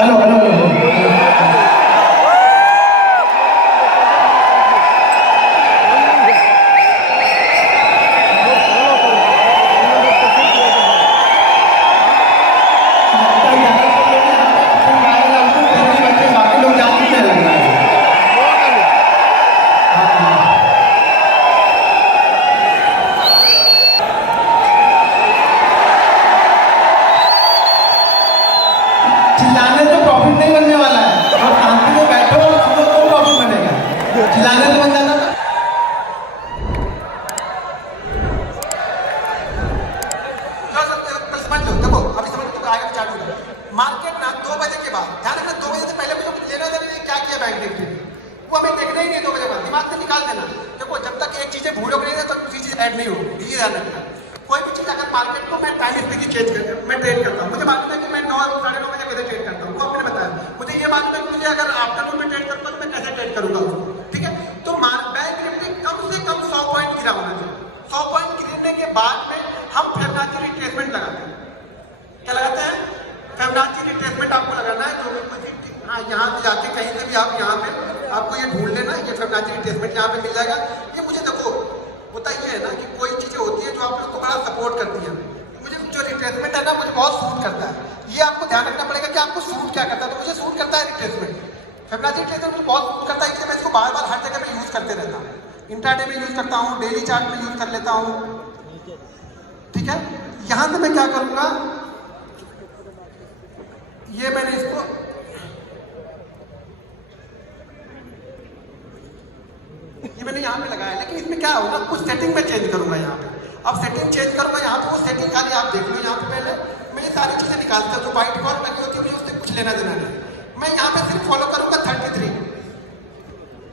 Hello hello hello. बाकी लोग जान नहीं लग रहा है। चिल्लाने तो प्रॉफिट नहीं बनने वाला है, और शांति में बैठो हम लोग को प्रॉफिट बनेगा। चिल्लाने तो बन जाता था। समझ लो, देखो अभी समझ लो, आगे चालू है मार्केट ना 2 बजे के बाद। ध्यान रखना 2 बजे से पहले मुझे कुछ लेना था नहीं, क्या किया बैंक निफ्टी वो हमें देखना ही नहीं। 2 बजे बाद दिमाग से निकाल देना। देखो जब तक एक चीजें भूलोगे नहीं तब दूसरी चीज ऐड नहीं होगी। ये ध्यान रखना। कोई भी चीज अगर मार्केट को मैं टाइम स्पेसिफिक चेंज करता हूँ, मैं ट्रेड करता हूँ, मुझे मालूम है कि मैं 9 साढ़े 9 बजे कैसे ट्रेड करता हूँ, वो आपने बताया। मुझे ये मालूम है कि मुझे अगर आफ्टरनून में ट्रेड करता हूँ तो मैं कैसे ट्रेड करूंगा उसको, ठीक है। तो बैंक निफ्टी कम से कम 100 पॉइंट गिरा होना चाहिए। 100 पॉइंट गिरने के बाद में हम फिबोनाची रिट्रेसमेंट लगाते हैं। क्या लगाते हैं? फिबोनाची रिट्रेसमेंट आपको लगाना है। जो भी हाँ, यहाँ से जाके कहीं से भी आप यहाँ पे आपको ये ढूंढ लेना, ये फिबोनाची रिट्रेसमेंट यहाँ पे मिल जाएगा। ये मुझे देखो होता ये है ना कि कोई चीजें होती है जो आप लोग को बड़ा सपोर्ट करती है। मुझे जो रिट्रेसमेंट है ना मुझे बहुत सूट करता है। ये आपको ध्यान रखना पड़ेगा कि आपको सूट क्या करता है। तो मुझे सूट करता है रिट्रेसमेंट, फिबोनाची रिट्रेसमेंट मुझे बहुत सूट करता है, इसलिए मैं इसको बार बार हर जगह पे यूज करते रहता हूँ। इंट्राडे में यूज करता हूँ, डेली चार्ट में यूज कर लेता हूँ, ठीक है। यहां से मैं क्या करूंगा, ये मैंने इसको ये मैंने यहाँ पे लगाया, लेकिन इसमें क्या होगा कुछ सेटिंग में चेंज करूंगा यहाँ पे। अब सेटिंग चेंज करूंगा यहाँ पे, वो सेटिंग खाली आप देख लो। यहाँ पे पहले मैं ये सारी चीजें निकालता हूँ जो व्हाइट कॉल लगी होती है, मुझे उससे कुछ लेना देना नहीं। मैं यहाँ पे सिर्फ फॉलो करूंगा 33,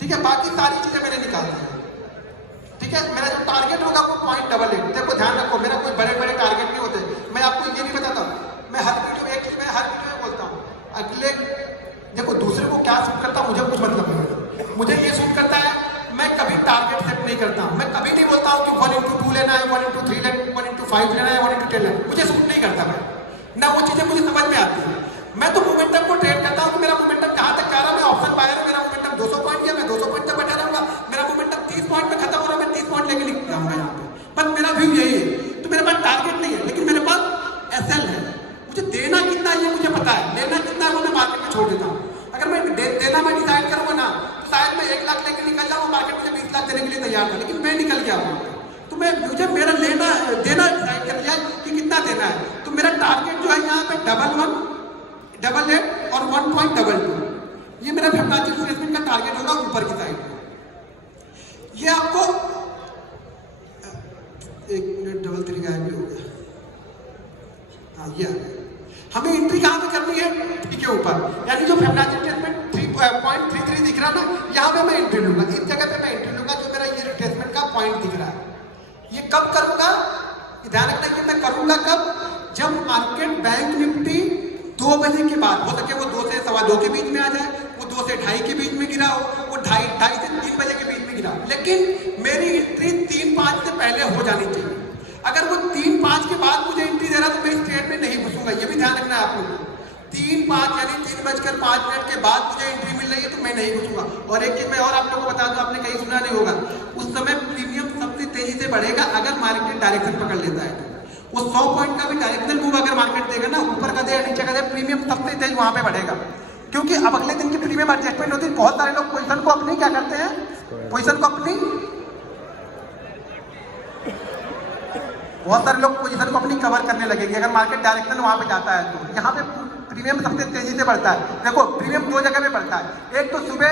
ठीक है। बाकी सारी चीजें मैंने निकाल दी, ठीक है। मेरा जो टारगेट होगा वो 0.88। देखो ध्यान रखो, मेरा कोई बड़े बड़े टारगेट नहीं होते। मैं आपको ये नहीं बताता, मैं हर वीडियो में बोलता हूँ अगले देखो दूसरे को क्या सूट करता है मुझे कुछ मतलब नहीं। मुझे ये सूट करता है, मैं कभी टारगेट सेट नहीं करता हूँ। मैं कभी नहीं बोलता हूँ कि 1x2 लेना है, 1x3 लेना है, 1x5 लेना है, 1x10 लेना है। मुझे सूट नहीं करता मैं ना, वो चीजें मुझे समझ में आती है। मैं तो मोमेंटम को ट्रेड करता हूँ कि मेरा मोमेंटम कहाँ तक जा रहा है। मैं ऑप्शन बायर, मेरा मोमेंटम 200 पॉइंट गया, मैं 200 पॉइंट तक बैठा रहूंगा। मेरा मोमेंटम 30 पॉइंट में खत्म हो रहा है, मैं 30 पॉइंट लेके निकल जाऊंगा यहाँ पे। बस मेरा व्यू यही है। तो मेरे पास टारगेट नहीं है, लेकिन मेरे पास एसएल है। मुझे देना कितना ये मुझे पता है, लेना कितना है वो मैं मार्केट में छोड़ देता हूँ। अगर मैं देना मैं डिसाइड करूंगा ना तो शायद मैं 1 लाख लेके निकल जाऊँ, मार्केट मुझे 20 लाख देने के लिए तैयार था, लेकिन मैं निकल गया हूँ। तो मुझे मेरा देना डिसाइड कर लिया कि कितना देना है। तो मेरा टारगेट जो है यहाँ पे 11, 88 और 1.22, ये मेरा फिबोनाची रिट्रेसमेंट का टारगेट होगा ऊपर की साइड। ये आपको 1 मिनट 33 गायब भी हो गया। हाँ, ये हमें एंट्री कहां पे करनी है? ठीक है ऊपर, यानी जो फिबोनाची रिट्रेसमेंट 3.33 दिख रहा है ना, यहाँ पे मैं एंट्री लूंगा। इस जगह पे मैं एंट्री लूंगा जो मेरा ये रिट्रेसमेंट का पॉइंट दिख रहा है। ये कब करूंगा, ध्यान रखना कि मैं करूंगा कब, जब मार्केट बैंक निफ्टी 2 बजे के बाद, हो सके वो 2 से 2:15 के बीच में आ जाए, वो 2 से 2:30 के बीच में गिरा हो, वो 2:30 से 3 बजे के बीच में गिरा, लेकिन मेरी एंट्री 3-5 से पहले हो जानी चाहिए। अगर वो 3-5 के बाद मुझे एंट्री दे रहा तो मैं इस ट्रेड में नहीं घुसूंगा। ये भी ध्यान रखना है आप लोगों को। 3-5 यानी 3:05 के बाद मुझे एंट्री मिल रही है तो मैं नहीं घुसूंगा। और एक चीज मैं और आप लोगों को बता दूं, आपने कहीं सुना नहीं होगा, उस समय प्रीमियम सबसे तेजी से बढ़ेगा अगर मार्केट डायरेक्शन पकड़ लेता है। वो 100 पॉइंट का भी डायरेक्शनल मूव अगर मार्केट देगा ना, ऊपर का दे या नीचे का दे, प्रीमियम सबसे तेज वहां पे बढ़ेगा। क्योंकि अब अगले दिन की प्रीमियम एडजस्टमेंट होती है। बहुत सारे लोग पोजीशन को अपनी क्या करते हैं, पोजीशन को अपनी बहुत सारे लोग पोजीशन को अपनी कवर करने लगेंगे अगर मार्केट डायरेक्शन वहां पे जाता है तो। यहाँ पे प्रीमियम सबसे तेजी से बढ़ता है। देखो प्रीमियम 2 जगह पे बढ़ता है। एक तो सुबह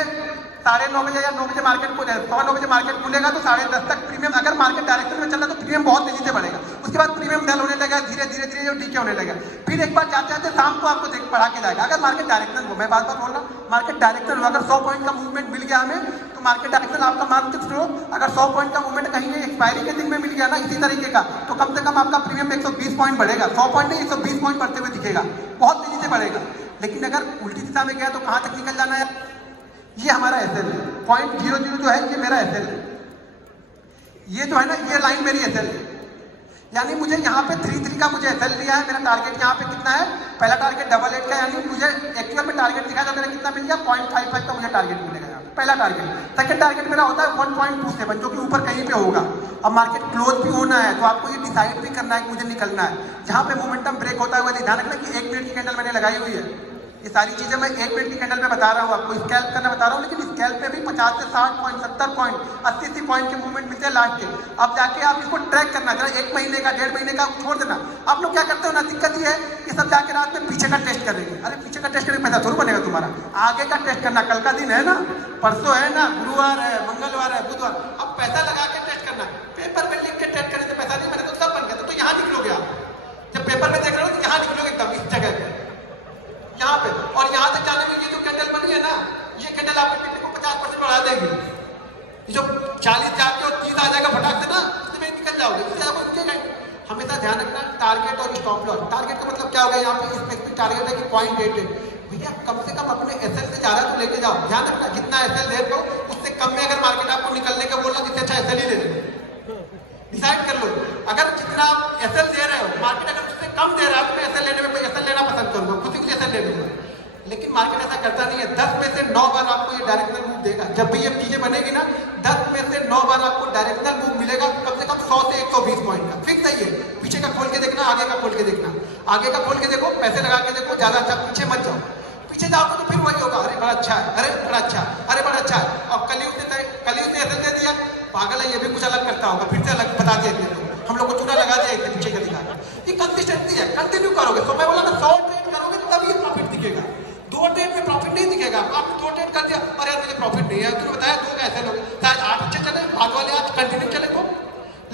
9:30 बजे या 9 बजे मार्केट को 9:15 बजे मार्केट खुलेगा तो 10:30 तक प्रीमियम, अगर मार्केट डायरेक्शन में चल रहा है तो प्रीमियम बहुत तेजी से बढ़ेगा। उसके बाद प्रीमियम डल होने लगेगा, धीरे धीरे धीरे डीके होने लगेगा। फिर एक बार जाते जाते शाम को आपको बढ़ा के जाएगा अगर मार्केट डायरेक्शन हो। मैं बार बार बोल रहा हूँ, मार्केट डायरेक्शन हो। अगर 100 पॉइंट का मूवमेंट मिल गया हमें तो मार्केट डायरेक्शन आपका मान के चलो। अगर 100 पॉइंट का मूवमेंट कहीं एक्सपायरी के दिन में मिल गया ना इसी तरीके का, तो कम से कम आपका प्रीमियम 120 पॉइंट बढ़ेगा। 100 पॉइंट नहीं 120 पॉइंट बढ़ते हुए दिखेगा, बहुत तेजी से बढ़ेगा। लेकिन अगर उल्टी दिशा में गया तो कहां तक निकल जाना है? ये हमारा एसएल है, 0.00 जो है ये मेरा एसएल है। ये जो है ना ये लाइन मेरी एसएल है। यानी मुझे यहाँ पे 3-3 का मुझे एसएल लिया है, मेरा टारगेट यहाँ पे कितना है, पहला टारगेट 88 का, यानी मुझे एक्चुअल में टारगेट दिखाया तो मेरा कितना मिल गया 0.55 का मुझे टारगेट मिलेगा यहाँ पहला टारगेट। सेकंड टारगेट मेरा होता है 1.27 जो कि ऊपर कहीं पे होगा। अब मार्केट क्लोज भी होना है तो आपको ये डिसाइड भी करना है कि मुझे निकलना है। जहाँ पे मोमेंटम ब्रेक होता है ध्यान रखना कि 1 मिनट की कैंडल मैंने लगाई हुई है। ये सारी चीजें मैं 1 मिनट की कैंडल में बता रहा हूँ आपको, स्कैल्प करना बता रहा हूँ, लेकिन स्कैल्प पे भी 50 से 60 पॉइंट, 70 पॉइंट, 80 पॉइंट के मूवमेंट मिलते हैं लास्ट के। अब जाके आप इसको ट्रैक करना, जरा 1 महीने का 1.5 महीने का छोड़ देना। आप लोग क्या करते हो ना, दिक्कत ये है कि सब जाके रात में पीछे का टेस्ट करेंगे। अरे पीछे का टेस्ट करके पैसा थोड़ा बनेगा तुम्हारा, आगे का टेस्ट करना। कल का दिन है ना, परसों है ना, गुरुवार है, मंगलवार है, बुधवार, अब पैसा लगा के टेस्ट करना। पेपर में लिख के टेस्ट करें तो पैसा नहीं बने तो सब बन गया। तो यहाँ निकलोगे आप, जब पेपर में देख रहे हो तो यहाँ निकलोगे एकदम इस जगह पे, यहाँ पे। और यहाँ तक जाने में ये जो कैंडल बनी है ना, ये कैंडल आपके टिकट को 50% बढ़ा देगी। ये जो 40 जाके और 30 आ जाएगा फटाक से ना, इसमें निकल जाओगे, इससे आपको रुकेगा। हमेशा ध्यान रखना टारगेट और स्टॉप लॉस। टारगेट का मतलब क्या हो गया, यहाँ पे स्पेसिफिक टारगेट है कि 0.8 भैया कम से कम अपने एसएल से ज्यादा तो लेके जाओ। ध्यान रखना जितना एसएल दे दो उससे कम में अगर मार्केट आपको निकलने का बोल रहा है, जिससे अच्छा एसएल ही ले लो। डिसाइड कर लो, अगर जितना आप एसएल दे रहे हो, मार्केट अगर उससे कम दे रहा है तो मैं एसएल लेने में एसएल लेना पसंद करूंगा, खुद ही एसएल ले लूंगा। लेकिन मार्केट ऐसा करता नहीं है। 10 में से 9 बार आपको ये डायरेक्शनल मूव देगा। जब भी ये चीजें बनेगी ना, 10 में से 9 बार आपको डायरेक्शनल मूव मिलेगा, कम से कम 100 से 120 पॉइंट का। फिक्स है ये। पीछे का खोल के देखना, आगे का खोल के देखना। आगे का खोल के देखो, पैसे लगा के देखो, ज्यादा अच्छा। पीछे मत जाओ, पीछे जाओगे तो फिर वही होगा, अरे बड़ा अच्छा है, अरे बड़ा अच्छा है, अरे बड़ा अच्छा है। अब कल ही उसने ऐसे दे दिया, पागल है, ये भी कुछ अलग करता होगा, फिर से अलग बता दिया। हम लोग को चूना लगा दिया इसके पीछे का दिखा। ये कंसिस्टेंसी है, कंटिन्यू करोगे। तो मैं बोला ना 100 ट्रेड करोगे तभी प्रॉफिट दिखेगा। 2 ट्रेड में प्रॉफिट नहीं दिखेगा। आपने 2 ट्रेड कर दिया, अरे यार मुझे प्रॉफिट नहीं है, तुमने बताया 2 कैसे लोग, शायद 8 अच्छे चले, बाद वाले आज कंटिन्यू चले तो।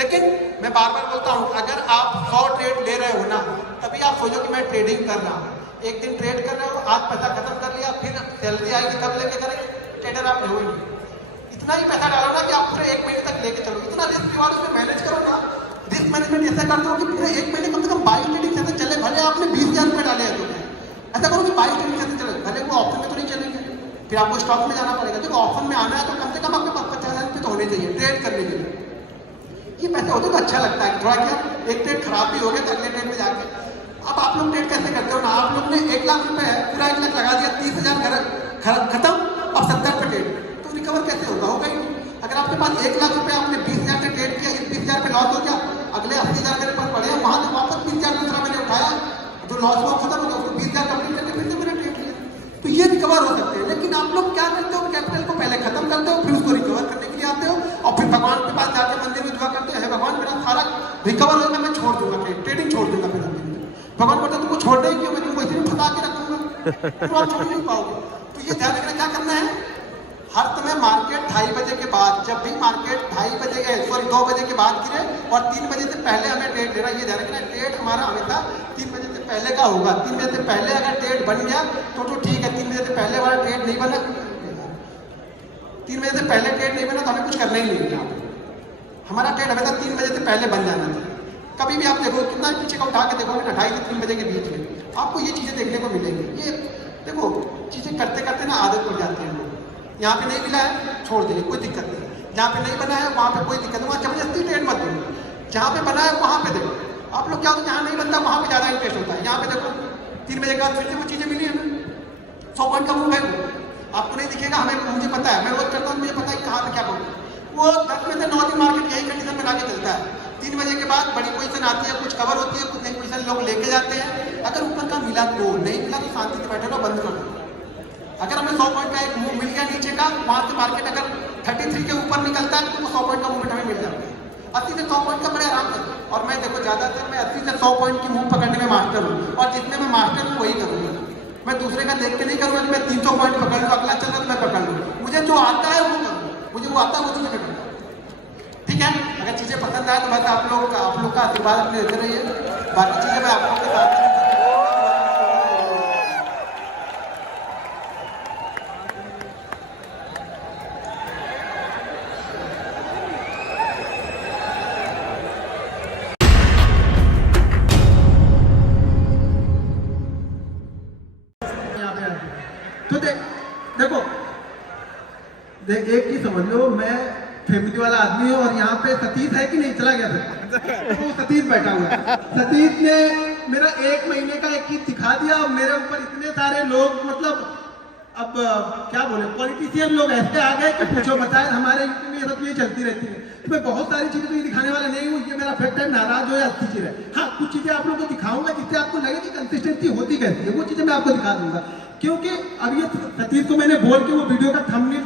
लेकिन मैं बार बार बोलता हूँ, अगर आप 100 ट्रेड ले रहे हो ना, तभी आप सोचो कि मैं ट्रेडिंग कर रहा हूँ। एक दिन ट्रेड कर रहे हो, आज पैसा खत्म कर लिया, फिर सैलरी आएगी तब लेके करेंगे, ट्रेडर आप हो ही नहीं। इतना ही पैसा डालो ना कि आप पूरे 1 महीने तक लेके चलो। इतना रिस्क रिवार्ड उसमें मैनेज करो ना। रिस्क मैनेजमेंट ऐसा करते हो कि पूरे 1 महीने कम से कम 22 ट्रेडिंग सेशन चले। भले आपने 20,000 रुपये डाले हैं तो ऐसा करो कि 22 ट्रेडिंग सेशन चले। भले वो ऑप्शन में तो नहीं चलेंगे, फिर आपको स्टॉक में जाना पड़ेगा। जब ऑप्शन में आना है तो कम से कम आपके पास 50,000 रुपये तो होने चाहिए ट्रेड करने के लिए। ये पैसे होते तो अच्छा लगता है थोड़ा। क्या एक ट्रेड खराब भी हो गया तो अगले ट्रेड में जाके, अब आप लोग ट्रेड कैसे करते हो ना, आप लोग ने 1 लाख रुपए है, पूरा 1 लाख लगा दिया, 30,000 खत्म, अब 70 पे ट्रेड, तो रिकवर कैसे होगा? होगा ही नहीं। अगर आपके पास 1 लाख रुपए आपने 20,000 पे ट्रेड किया, इस 20,000 पे लॉस हो गया, अगले 80,000 मेरे पास पड़े हैं, वहां से वापस 20,000 दूसरा मैंने उठाया, जो लॉस हुआ खत्म हो गया, उसको 20,000 कंप्लीट करके फिर से मैंने ट्रेड किया, तो ये रिकवर हो सकते हैं। लेकिन आप लोग क्या करते हो, कैपिटल को पहले खत्म करते हो, फिर उसको रिकवर करने के लिए आते हो, और फिर भगवान के पास जाके मंदिर में दुआ करते हो, भगवान मेरा सारा रिकवर होगा, मैं छोड़ दूंगा ट्रेडिंग, छोड़ दूंगा। फिर भगवान बोलते तुमको छोड़ना ही क्यों, मैं तुमको इतनी फंसा के रखूंगा, तुम आप छोड़ नहीं पाओगे। तो ये ध्यान रखना, क्या करना है, हर समय मार्केट 2:30 बजे के बाद, जब भी मार्केट 2 बजे के बाद गिरे और 3 बजे से पहले हमें ट्रेड लेना। ये ध्यान रखना, ट्रेड हमारा हमेशा 3 बजे से पहले का होगा। 3 बजे से पहले अगर ट्रेड बन गया तो ठीक है, 3 बजे से पहले वाला ट्रेड नहीं बना, 3 बजे से पहले ट्रेड नहीं बना तो हमें कुछ करना ही नहीं है। हमारा ट्रेड हमेशा 3 बजे से पहले बन जाना चाहिए। कभी भी आप देखो, कितना पीछे का उठा के देखोगे ना, 2:30 से 3 बजे के बीच में आपको ये चीजें देखने को मिलेंगी। ये देखो, चीजें करते करते ना आदत पड़ जाती है। यहाँ पे नहीं मिला है छोड़ देंगे, कोई दिक्कत नहीं। जहाँ पे नहीं बना है वहाँ पे कोई दिक्कत नहीं, वहाँ जबरदस्ती ट्रेड मत दो। जहाँ पे बना है वहाँ पे देखो। आप लोग क्या होता है, जहाँ नहीं बनता वहाँ पे ज्यादा इंटरेस्ट होता है। यहाँ पे देखो 3 बजे के बाद फिर से वो चीजें मिली हमें, 100 पॉइंट का मूव है, आपको नहीं दिखेगा, हमें, मुझे पता है, मैं रोज करता हूँ, मुझे पता है कहाँ पे क्या बोलूँ। वो 10 में से 9 दिन मार्केट यही कंडीशन में लाके चलता है। 3 बजे के बाद बड़ी पोजीशन आती है, कुछ कवर होती है, कुछ नई पोजीशन लोग लेके जाते हैं। अगर ऊपर का मिला तो, नहीं मिला तो शांति से बैठे रहो, बंद कर दो। अगर हमें 100 पॉइंट का एक मूव मिल गया नीचे का, वहां से मार्केट अगर 33 के ऊपर निकलता है तो 100 पॉइंट का मूवमेंट हमें मिल जाता है। 80 से 100 पॉइंट का बड़े आराम से। और मैं देखो, ज्यादातर मैं 80 से 100 पॉइंट की मूव पकड़ने में मास्टर हूँ, और जितने में मास्टर हूँ वही करूँगा। मैं दूसरे का देख के नहीं करूँगा कि मैं 300 पॉइंट पकड़ लूँ, अगला चल मैं पकड़ लूँ। मुझे जो आता है वो करूँ, मुझे वो आता है वो चीजें करूँ। ठीक है, अगर चीजें पसंद आए तो बस आप लोग का आशीर्वाद अपने देते रहिए। बाकी चीजें मैं आप लोग के साथ तो देखो, एक चीज समझ लो, मैं फैमिली वाला आदमी है। और यहाँ पे सतीश है कि नहीं, चला गया था तो सतीश बैठा हुआ है। सतीश ने मेरा 1 महीने का एक चीज दिखा दिया और मेरे ऊपर इतने सारे लोग, मतलब अब क्या बोले, पॉलिटिशियन लोग ऐसे आ गए कि पूछो बताए। हमारे यूपी में ये सब चीजें चलती रहती है। तो मैं बहुत सारी चीजें तो ये दिखाने वाला नहीं हूँ, ये मेरा फैक्ट है, नाराज हो या अच्छी चीज है। हाँ, कुछ चीजें आप लोगों को दिखाऊंगा जिससे आपको लगे कि कंसिस्टेंसी होती कैसी है, वो चीजें मैं आपको दिखा दूंगा। क्योंकि अब ये सतीश को मैंने बोल के वो वीडियो का थंबनेल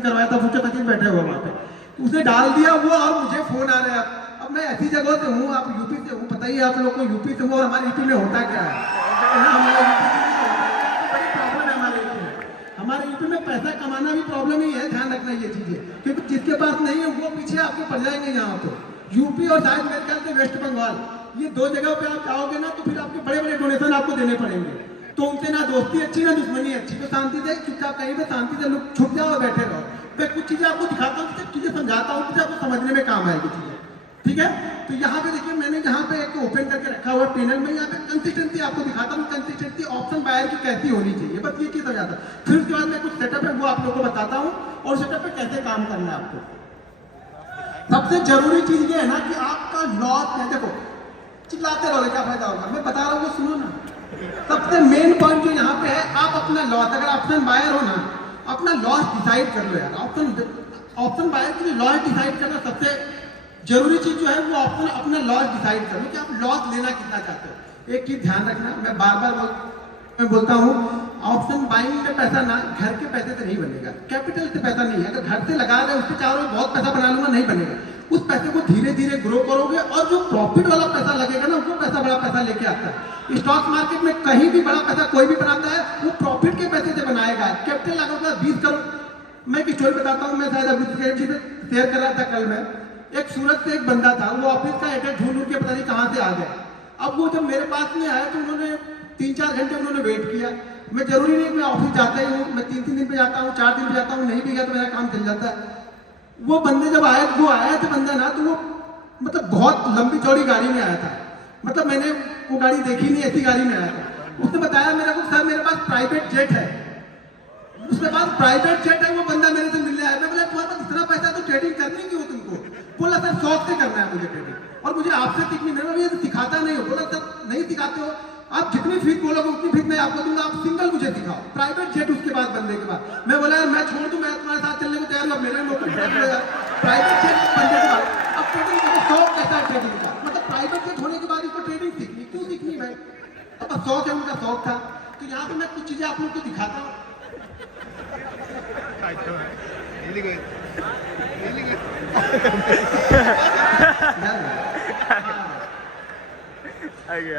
करवाया था, सोचा सतीश बैठे हुए वहां पे, तो उसने डाल दिया वो, और मुझे फोन आ रहा है। अब मैं ऐसी जगह से हूँ, आप यूपी से हूँ, पता ही आप लोग को यूपी से हूँ, और हमारे यूपी में होता क्या है, हमारे यूपी में पैसा कमाना भी प्रॉब्लम ही है, ध्यान रखना ये चीजें, क्योंकि जिसके पास नहीं है वो पीछे आपके पड़ जाएंगे। यहाँ पे यूपी और शायद मेरे ख्याल से वेस्ट बंगाल, ये 2 जगह पे आप जाओगे ना, तो फिर आपके बड़े बड़े डोनेशन आपको देने पड़ेंगे। तो उनसे ना दोस्ती अच्छी ना दुश्मनी अच्छी। तो शांति से चुपचाप कहीं पे शांति से लोग छुप जाओ और बैठे रहो। मैं कुछ चीजें आपको दिखाता हूँ, कुछ चीजें समझाता हूँ, कुछ आपको समझने में काम आएगी चीजें, ठीक है। तो यहाँ पे देखिए, मैंने यहाँ पे एक ओपन करके रखा हुआ पैनल में, यहाँ पे कंसिस्टेंसी आपको दिखाता हूँ, कंसिस्टेंसी ऑप्शन बायर की कैसी होनी चाहिए, बस ये चीज समझाता हूँ। फिर उसके बाद मैं कुछ सेटअप है वो आप लोगों को बताता हूँ, और सेटअप पे कैसे काम करना है आपको। सबसे जरूरी चीज ये है ना कि आपका लॉस है। देखो, चिल्लाते रहोगे क्या फायदा होगा, मैं बता रहा हूँ, सुनो ना। सबसे मेन पॉइंट जो यहाँ पे है, आप अपना लॉस, अगर ऑप्शन बायर हो ना, अपना लॉस डिसाइड कर लो यार। ऑप्शन बायर के लिए लॉस डिसाइड करना सबसे जरूरी चीज जो है वो ऑप्शन अपना लॉस डिसाइड करो कि आप लॉस लेना कितना चाहते हो। एक चीज ध्यान रखना, मैं बार बार बोलता हूँ, ऑप्शन बाइंग में पैसा ना घर के पैसे से नहीं बनेगा, कैपिटल से पैसा नहीं है। अगर घर से लगा रहे उससे चारों बहुत पैसा बना लूंगा, नहीं बनेगा। उस पैसे को धीरे धीरे ग्रो करोगे, और जो प्रॉफिट वाला पैसा लगेगा ना, वो पैसा बड़ा पैसा लेके आता है। स्टॉक मार्केट में कहीं भी बड़ा पैसा कोई भी बनाता है, वो प्रॉफिट के पैसे से बनाएगा। कैपिटल लगाओगे 20 करोड़। मैं एक स्टोरी बताता हूँ, मैं शायद अभी शेयर कर रहा था कल में। एक सूरत से एक बंदा था, वो ऑफिस का एड्रेस ढूंढ के पता नहीं कहाँ से आ गया। अब वो जब मेरे पास में आया तो उन्होंने 3-4 घंटे उन्होंने वेट किया। मैं जरूरी नहीं, मैं ऑफिस जाता ही हूँ, मैं 3-3 दिन पे जाता हूँ, 4 दिन पे जाता हूँ, नहीं भी गया तो मेरा काम चल जाता है। वो बंदे जब आए, वो आया था बंदा ना, तो वो मतलब बहुत लंबी चौड़ी गाड़ी में आया था। मतलब मैंने वो गाड़ी देखी नहीं, ऐसी गाड़ी में आया था। उसने बताया मेरे को, सर मेरे पास प्राइवेट जेट है। उसके पास प्राइवेट जेट है, वो बंदा मेरे से मिलने आया। मैं बोला तुम्हारे पास इतना पैसा तो ट्रेडिंग करनी क्यों तुमको? बोला सर शौक से करना है मुझे ट्रेडिंग, और मुझे आपसे सीखनी। मैंने ये सिखाता नहीं हो। बोला सर नहीं सिखाते हो, आप जितनी फीस बोलोगे उतनी फीस मैं आपको दूंगा, आप सिंगल मुझे दिखाओ प्राइवेट जेट। उसके बाद बंदे के बाद मैं बोला यार मैं छोड़ दूं, मैं तुम्हारे साथ चलने को तैयार हूँ, मेरे प्राइवेट जेट बंदे के बाद। अब ट्रेडिंग शौक कैसा है ट्रेडिंग का, मतलब प्राइवेट जेट होने के बाद इसको ट्रेडिंग सीखनी, क्यों सीखनी भाई? अब शौक है, उनका शौक था। तो यहाँ पे मैं कुछ चीजें आप लोग को दिखाता हूँ।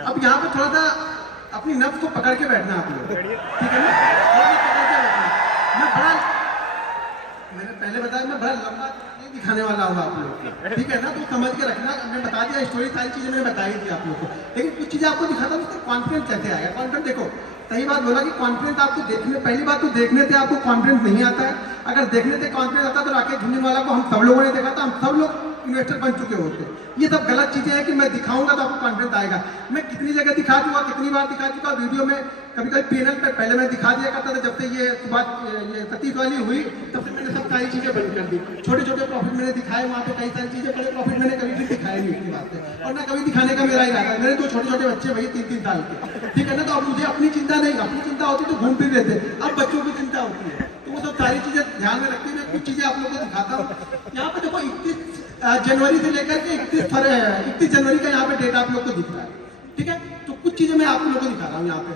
अब यहाँ पे थोड़ा सा अपनी नफ्स को पकड़ के बैठना आप लोग, ठीक है ना? मैं बड़ा, मैंने पहले बताया मैं बड़ा लंबा नहीं दिखाने वाला हूँ आप लोग को, ठीक है ना? तो समझ के रखना। मैंने बता दिया स्टोरी, सारी चीजें मैंने बताई थी आप लोग को, लेकिन कुछ चीजें आपको दिखाता हूँ। कॉन्फिडेंस कैसे आएगा? कॉन्फिडेंस देखो, सही बात बोला कि कॉन्फिडेंस आपको देखने, पहली बात तो देखने से आपको कॉन्फिडेंस नहीं आता है। अगर देखने से कॉन्फिडेंस आता तो राकेश झुंझुनवाला को हम सब लोगों ने देखा था, हम सब लोग इन्वेस्टर बन चुके होते। ये सब गलत चीजें हैं कि मैं दिखाऊंगा तो आपको कॉन्फिडेंस आएगा। मैं कितनी जगह दिखा चुका, कितनी बार दिखा चुका वीडियो में, कभी कभी पैनल पे पहले मैं दिखा दिया करता था। जब से ये बात ये सतीश वाली हुई तब से मैंने सब सारी चीजें बंद कर दी। छोटे छोटे प्रॉफिट मैंने दिखाए वहाँ पे, कई सारी चीजें, बड़े प्रॉफिट मैंने कभी भी दिखाए नहीं उसकी बात है, और ना कभी दिखाने का मेरा इरादा है। मेरे 2 छोटे छोटे बच्चे भाई 3-3 साल के, ठीक है ना? तो अब मुझे अपनी चिंता नहीं, अपनी चिंता होती तो घूम फिर लेते, अब बच्चों की चिंता होती है। तो वो सब सारी चीजें ध्यान में रखते हुए कुछ चीजें आप लोगों को दिखाता हूँ। यहाँ पे देखो 31 जनवरी से लेकर के 31 जनवरी का यहाँ पे डेटा आप लोग को दिख रहा है, ठीक है? तो कुछ चीजें मैं आप लोगों को दिखा रहा हूँ यहाँ पे।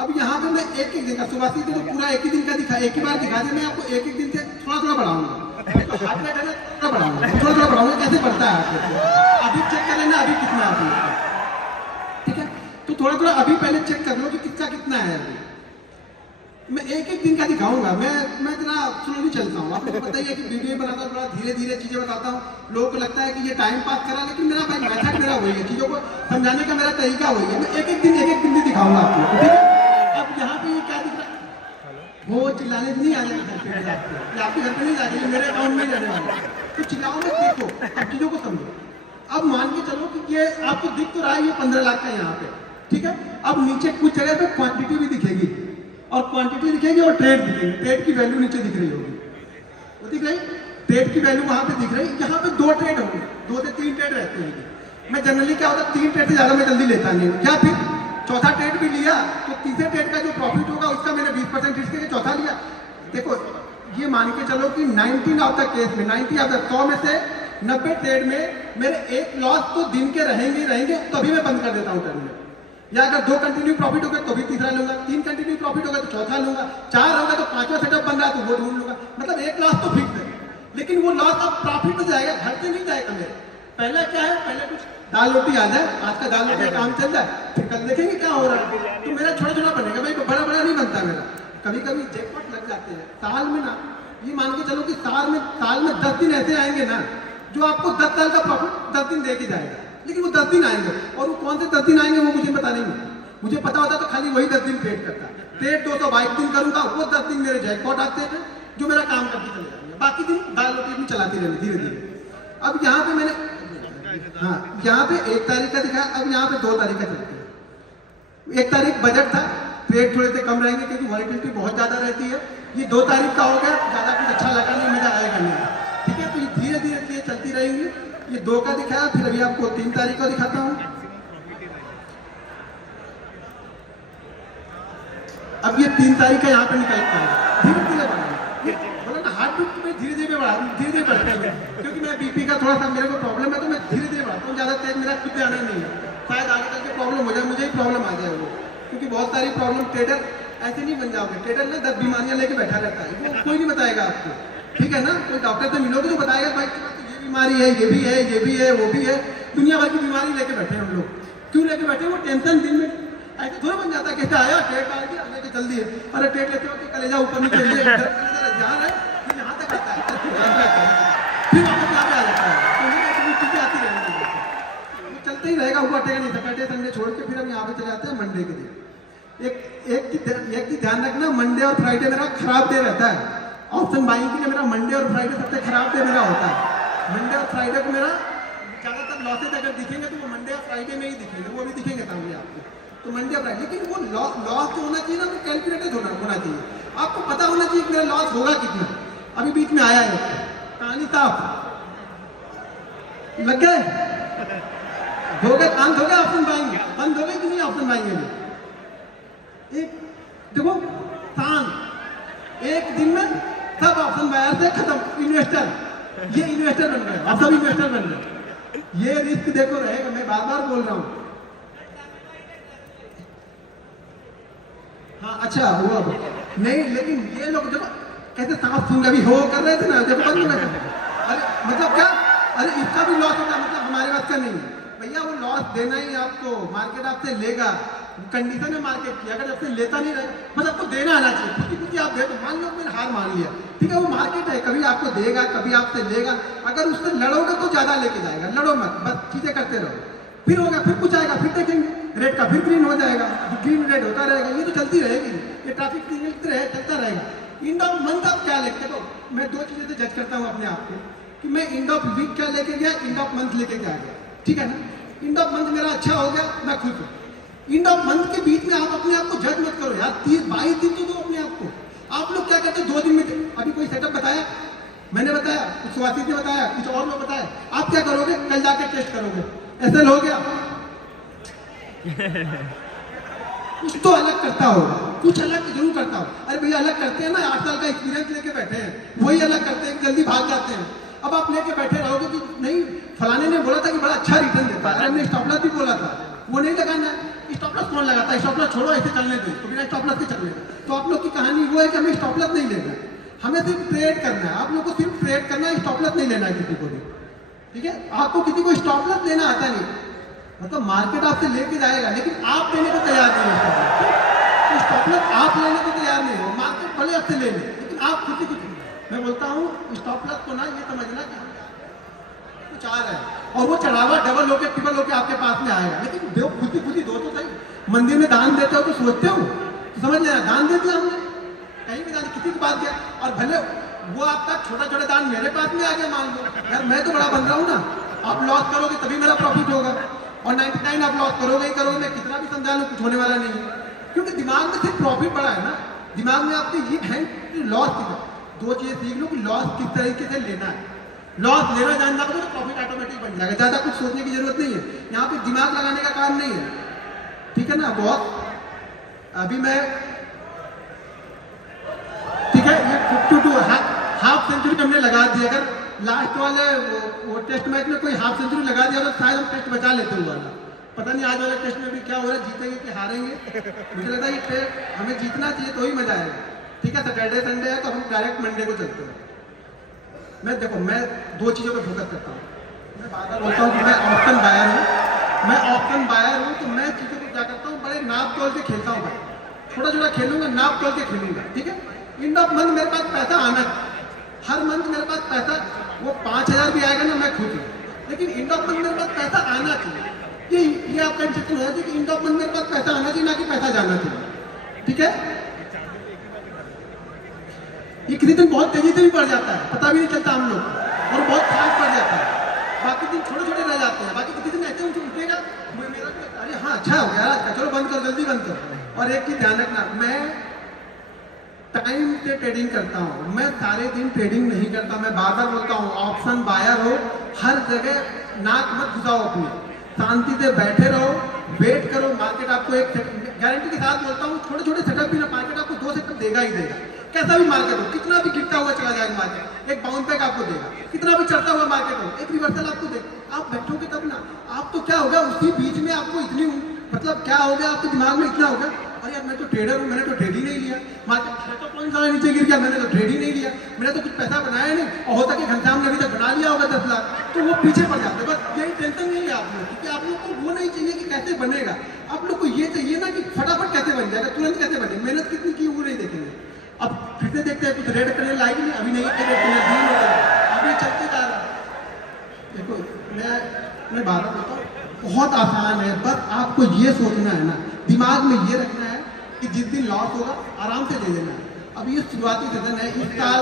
अब यहाँ पे मैं एक दिन का, सुबह से तो पूरा एक ही दिन का दिखा, एक ही बार दिखा दिया। मैं आपको एक दिन से थोड़ा बढ़ाऊंगा, हाथ में थोड़ा बढ़ाऊंगा, कैसे बढ़ता है आप अभी चेक कर लेना, अभी कितना है अभी, ठीक है? तो थोड़ा अभी पहले चेक कर लो कि कितना है अभी। मैं एक दिन का दिखाऊंगा। मैं इतना स्लोली चलता हूँ, आपको पता ही है कि वीडियो बनाता हूँ, थोड़ा धीरे धीरे चीजें बताता हूँ। लोगों को लगता है कि ये टाइम पास करा, लेकिन मेरा भाई मेथड मेरा वही है, चीजों को समझाने का मेरा तरीका वही है। मैं एक दिन भी दिखाऊंगा आपको, ठीक है? अब यहाँ पे ये क्या दिख रहा है, वो चिल्लाने नहीं आ जाएगा, आपके घर पे नहीं जाएगा, मेरे अकाउंट में जाने वाला। तो चिल्लाओ मत, देखो अब चीजों को समझो। अब मान के चलो कि ये आपको दिख तो रहा है, ये 15 लाख का यहाँ पे, ठीक है? अब नीचे कुछ जगह पे क्वांटिटी भी दिखेगी, और क्वांटिटी दिखेगी और ट्रेड दिखेगी। ट्रेड की वैल्यू नीचे दिख रही होगी, वो दिख रही। ट्रेड की वैल्यू वहां पे दिख रही है, यहाँ पे 2 ट्रेड होंगे, 2 से 3 ट्रेड रहते हैं। मैं जनरली क्या होता है 3 ट्रेड से ज्यादा मैं जल्दी लेता नहीं हूँ, या फिर चौथा ट्रेड भी लिया तो तीसरे ट्रेड का जो प्रॉफिट होगा उसका मैंने 20% रिस्क करके चौथा लिया। देखो ये मान के चलो कि 19 ऑफ द केस में 90 ऑफ द 100 में से 90 ट्रेड में मेरे एक लॉस तो दिन के रहेंगे, तभी मैं बंद कर देता हूँ टर्मिनल। या अगर 2 कंटिन्यू प्रॉफिट होगा तो भी तीसरा लूंगा, 3 कंटिन्यू प्रॉफिट होगा तो चौथा लूंगा, 4 होगा तो 5वां सेटअप बन रहा है तो वो ढूंढ लूंगा। मतलब एक लॉस तो फिक्स है, लेकिन वो लॉस अब प्रॉफिट में जाएगा, घर से नहीं जाएगा मेरे। पहले क्या है, पहले कुछ दाल रोटी आ जाए, आज का दाल रोटी काम चल जाए, फिर कल देखेंगे क्या हो रहा है। तो मेरा छोटा छोटा बनेगा भाई, बड़ा बड़ा नहीं बनता मेरा। कभी कभी जैकपॉट लग जाते हैं साल में ना, ये मान के चलो कि साल में 10 दिन ऐसे आएंगे ना जो आपको 10 साल का प्रॉफिट 10 दिन दे के जाएगा। लेकिन वो 10 दिन आएंगे, और वो कौन से 10 दिन आएंगे वो मुझे पता नहीं है। मुझे पता होता तो खाली वही 10 दिन ट्रेड करता। ट्रेड 222 दिन करूंगा, वो 10 दिन मेरे जैकपॉट आते हैं जो मेरा काम करके चले जाएंगे, बाकी दिन दाल रोटी अपनी चलाती रहनी धीरे धीरे। अब यहाँ पे मैंने यहाँ पे 1 तारीख का दिखाया, अब यहाँ पे 2 तारीख का चलते हैं। 1 तारीख बजट था, ट्रेड थोड़े से कम रहेंगे क्योंकि वॉलेटिलिटी बहुत ज्यादा रहती है। ये 2 तारीख का हो गया, ज्यादा कुछ अच्छा लगा नहीं, मजा आएगा नहीं, ठीक है। तो ये धीरे धीरे चलती रहेंगी। ये 2 का दिखाया, फिर अभी आपको 3 तारीख का दिखाता हूँ। अब ये 3 तारीख का यहाँ पे निकल पाएगा, धीरे धीरे बढ़ाएंगे। बोला ना हार्ट बीट में धीरे धीरे बढ़ाते हैं, क्योंकि मैं बीपी का थोड़ा सा मेरे को प्रॉब्लम है तो मैं धीरे धीरे बढ़ाता हूँ, ज्यादा तेज मेरा खुद आना नहीं है। शायद आगे चल के प्रॉब्लम हो जाए, मुझे ही प्रॉब्लम आ जाए वो, क्योंकि बहुत सारी प्रॉब्लम ट्रेडर ऐसे नहीं बन जाओगे। ट्रेडर ना 10 बीमारियां लेके बैठा रहता है, वो कोई नहीं बताएगा आपको, ठीक है ना। कोई डॉक्टर से मिलोगे तो बताएगा भाई ये बीमारी है, ये भी है, ये भी है, वो भी है। दुनिया भर की बीमारी लेके बैठे हैं हम लोग। क्यों लेके बैठे? वो टेंशन दिन में ऐसे थोड़ा बन जाता है, कहते आया ट्रेड डाल दिया लेके चल दिए। अरे ट्रेड लेते हो कि कलेजा ऊपर नीचे ध्यान है, फिर यहाँ तक आता है, फिर वापस यहाँ पे आ जाता है। तो चीजें आती रहेंगी, चलते ही रहेगा, हुआ अटेगा नहीं। सैटरडे संडे छोड़ के फिर हम यहाँ पे चले जाते हैं मंडे के दिन। एक की ध्यान रखना, मंडे और फ्राइडे मेरा खराब डे रहता है। ऑप्शन बाइंग के लिए मेरा मंडे और फ्राइडे सबसे खराब डे मेरा होता है। मंडे और फ्राइडे को मेरा ज्यादातर लॉसेज अगर दिखेंगे तो वो मंडे और फ्राइडे में ही दिखेंगे, वो भी दिखेंगे सामने आपको। तो मंडे और फ्राइडे, लेकिन वो लॉस जो होना चाहिए ना, वो कैलकुलेटेड होना चाहिए। आपको पता होना चाहिए कि मेरा लॉस होगा कितना। अभी बीच में आया है कहानी साफ लग गए, हो गए अंत हो गया ऑप्शन बाइंग, बंद हो गई कि नहीं ऑप्शन बाइंग में। एक देखो शान एक दिन में सब ऑप्शन बायर से खत्म, इन्वेस्टर ये इन्वेस्टर बन गए, अब सब इन्वेस्टर बन गए। ये रिस्क देखो रहेगा, मैं बार बार बोल रहा हूँ। हाँ अच्छा हुआ नहीं, लेकिन ये लोग देखो कैसे सांस सूंघ अभी हो कर रहे थे ना, जब बंद हो रहे थे। अरे मतलब क्या, अरे इसका भी लॉस होगा, मतलब हमारे बात का नहीं है भैया, वो लॉस देना ही आपको, मार्केट आपसे लेगा, कंडीशन है मार्केट की। अगर आपसे लेता नहीं रहे बस आपको देना आना चाहिए, क्योंकि आप दे तो मान लो मैंने हार मान लिया, ठीक है, वो मार्केट है, कभी आपको देगा कभी आपसे लेगा। अगर उससे लड़ोगे तो ज्यादा लेके जाएगा, लड़ो मत, बस चीजें करते रहो। फिर होगा, फिर कुछ आएगा, फिर देखेंगे रेड का, फिर ग्रीन हो जाएगा, ग्रीन रेड होता रहेगा, ये तो चलती रहेगी, ये ट्रैफिक सिग्नल चलता रहेगा। एंड ऑफ मंथ आप क्या लेके, देखो मैं 2 चीजें से जज करता हूँ अपने आप को, कि मैं एंड ऑफ वीक क्या लेके गया, एंड ऑफ मंथ लेके क्या गया, ठीक है ना। एंड ऑफ मंथ मेरा अच्छा हो गया, मैं खुश हूँ। एंड ऑफ मंथ के बीच में आप अपने आप को जज मत करो यार, 22 दिन तो दो अपने आप को। आप लोग क्या कहते हैं 2 दिन में, अभी कोई सेटअप बताया, मैंने बताया, कुछ सुहासित ने बताया, कुछ और लोग बताया, आप क्या करोगे, कल जाके टेस्ट करोगे, ऐसे हो गया। कुछ तो अलग करता हो, कुछ अलग जरूर करता हो। अरे भैया अलग करते हैं ना, 8 साल का एक्सपीरियंस लेके बैठे हैं, वही अलग करते हैं, जल्दी भाग जाते हैं। अब आप लेके बैठे रहोगे कि नहीं फलाने ने बोला था कि बड़ा अच्छा रिटर्न देता है, हमने स्टॉप लॉस भी बोला था, वो नहीं लगाना। स्टॉप लॉस कौन लगाता है, स्टॉप लॉस छोड़ो, ऐसे चलने दो, तो बिना स्टॉप लॉस के चलने दो। तो आप लोग की कहानी वो है कि हमें स्टॉप लॉस नहीं लेना है, हमें सिर्फ ट्रेड करना है। आप लोग को सिर्फ ट्रेड करना है, स्टॉप लॉस नहीं लेना है किसी को भी, ठीक है। आपको किसी को स्टॉप लॉस लेना आता नहीं, मतलब मार्केट आपसे लेके जाएगा लेकिन आप लेने को तैयार नहीं हो। तो स्टॉप लॉस आप लेने को तैयार नहीं हो, मार्केट भले आपसे ले ले, लेकिन आप खुद ही मैं बोलता हूँ स्टॉप लॉस को ना ये समझना कि कुछ आ रहा है और वो चढ़ावा डबल होके ट्रिपल होके आपके पास में आएगा। लेकिन दो खुद ही दो तो सही। मंदिर में दान देते हो तो सोचते हो, तो समझ लेना दान दे दिया हमने, कहीं भी दान किसी की बात किया, और भले वो आपका छोटा छोटा दान मेरे पास में आ गया, मान लो यार मैं तो बड़ा बन रहा हूँ ना, आप लॉस करोगे तभी मेरा प्रॉफिट होगा, और 99 आप लॉस करोगे ही करोगे, मैं कितना भी समझा लूँ कुछ होने वाला नहीं है। क्योंकि दिमाग में सिर्फ प्रॉफिट बड़ा है ना, दिमाग में आपके ये है कि लॉस कितना, दो चीजें सीख लो कि लॉस किस तरीके से लेना है। लॉस लेना जान जाओगे तो प्रॉफिट ऑटोमेटिक बन जाएगा, ज्यादा कुछ सोचने की जरूरत नहीं है, यहाँ पे दिमाग लगाने का काम नहीं है, ठीक है ना बहुत। अभी मैं ठीक है, ये 52 हाफ सेंचुरी हमने लगा दी। अगर लास्ट वाले वो टेस्ट मैच में कोई हाफ सेंचुरी लगा दिया तो शायद हम टेस्ट बचा लेते हुआ ना। पता नहीं आज वाले टेस्ट में भी क्या हो रहा है, जीतेंगे कि हारेंगे। मुझे लगता है ये टेस्ट हमें जीतना चाहिए तो ही मजा आएगा, ठीक है। सैटरडे संडे है तो हम डायरेक्ट मंडे को चलते हैं। मैं देखो, मैं दो चीज़ों पे फोकस करता हूँ। मैं बार बार बोलता हूँ कि मैं ऑप्शन बायर हूँ, मैं ऑप्शन बायर हूँ, तो मैं चीज़ों को क्या करता हूँ, बड़े नाप तोल के खेलता हूँ भाई। छोटा छोटा खेलूंगा, नाप तोल के खेलूंगा, ठीक है। एंड ऑफ मंथ मेरे पास पैसा आना, हर मंथ मेरे पास पैसा, वो 5,000 भी आएगा ना मैं खुद हूँ, लेकिन एंड ऑफ मंथ मेरे पास पैसा आना चाहिए। ये आपका इंस्ट्रक्शन होना चाहिए कि एंड ऑफ मंथ मेरे पास पैसा आना चाहिए, ना कि पैसा जाना चाहिए, ठीक है। ये किसी दिन बहुत तेजी से भी बढ़ जाता है, पता भी नहीं चलता हम लोग, और बहुत फास्ट बढ़ जाता है। बाकी दिन छोटे छोटे रह जाते हैं, बाकी किसी दिन ऐसे उठेगा मेरा, अरे हाँ अच्छा हो गया आज का, चलो बंद करो, जल्दी बंद करो। और एक चीज ध्यान रखना, मैं टाइम से ट्रेडिंग करता हूँ, मैं सारे दिन ट्रेडिंग नहीं करता। मैं बार बार बोलता हूँ, ऑप्शन बायर हो, हर जगह नाक मत घुसाओ अपनी, शांति से बैठे रहो, वेट करो। मार्केट आपको एक गारंटी के साथ बोलता हूँ, छोटे छोटे सेटअप भी ना, मार्केट आपको 2 सेटअप देगा ही देगा। कैसा भी मार्केट हो, कितना भी गिरता हुआ चला जाएगा मार्केट, एक बाउंस बैक आपको देगा। कितना भी चढ़ता हुआ मार्केट हो, एक रिवर्सल आपको देगा। आप बैठोगे तब ना, आप तो क्या होगा उसी बीच में आपको इतनी, मतलब क्या हो गया आपके दिमाग में इतना होगा, अरे यार मैं तो ट्रेडर हूँ, मैंने तो ट्रेड ही नहीं लिया, मार्केट 600 पॉइंट सारा नीचे गिर गया, मैंने तो ट्रेड ही नहीं लिया, मैंने तो कुछ पैसा बनाया नहीं, और होता कि घनश्याम ने अभी तक बना लिया होगा 10 लाख, तो वो पीछे पड़ जाते। बस यही टेंशन नहीं है आप लोग, क्योंकि आप लोग को वो नहीं चाहिए कि कैसे बनेगा, आप लोग को ये चाहिए ना कि फटाफट कैसे बन जाएगा, तुरंत कैसे बने, मेहनत कितनी की वो नहीं देखेंगे। अब फिर से देखते हैं, कुछ रेड करने लायक नहीं, अभी नहीं अभी चलते जा रहा। देखो मैं बार बार बोलता हूँ, बहुत आसान है, बस आपको ये सोचना है ना, दिमाग में ये रखना है कि जिस दिन लॉस होगा आराम से ले लेना है। अब ये शुरुआती सीजन है, इस साल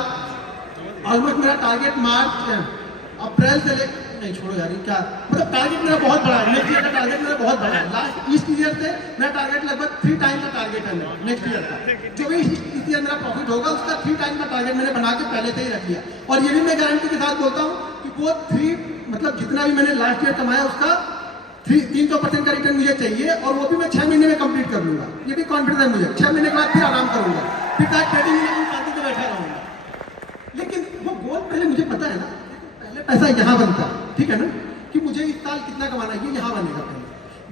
ऑलमोस्ट मेरा टारगेट मार्च अप्रैल से ले, नहीं छोड़ो यार, क्या मतलब टारगेट मेरा बहुत बड़ा है, नेक्स्ट ईयर का टारगेट मेरा बहुत बड़ा है। लास्ट इस ईयर से मेरा टारगेट लगभग 3 टाइम का टारगेट है मेरा नेक्स्ट ईयर का। जो भी इस ईयर मेरा प्रॉफिट होगा उसका 3 टाइम का टारगेट मैंने बना के पहले से ही रख लिया। और ये भी मैं गारंटी के साथ बोलता हूँ कि वो 3 मतलब जितना भी मैंने लास्ट ईयर कमाया उसका 300% का रिटर्न मुझे चाहिए, और वो भी मैं 6 महीने में कंप्लीट कर लूंगा। ये भी कॉन्फिडेंस है मुझे, 6 महीने के बाद फिर आराम करूंगा, फिर ट्रेडिंग में शांति से बैठा रहूंगा। लेकिन वो गोल पहले मुझे पता है ना, पहले पैसा यहाँ बनता है, ठीक है ना, कि मुझे इस साल कितना कमाना है, ये यहाँ बनेगा पहले।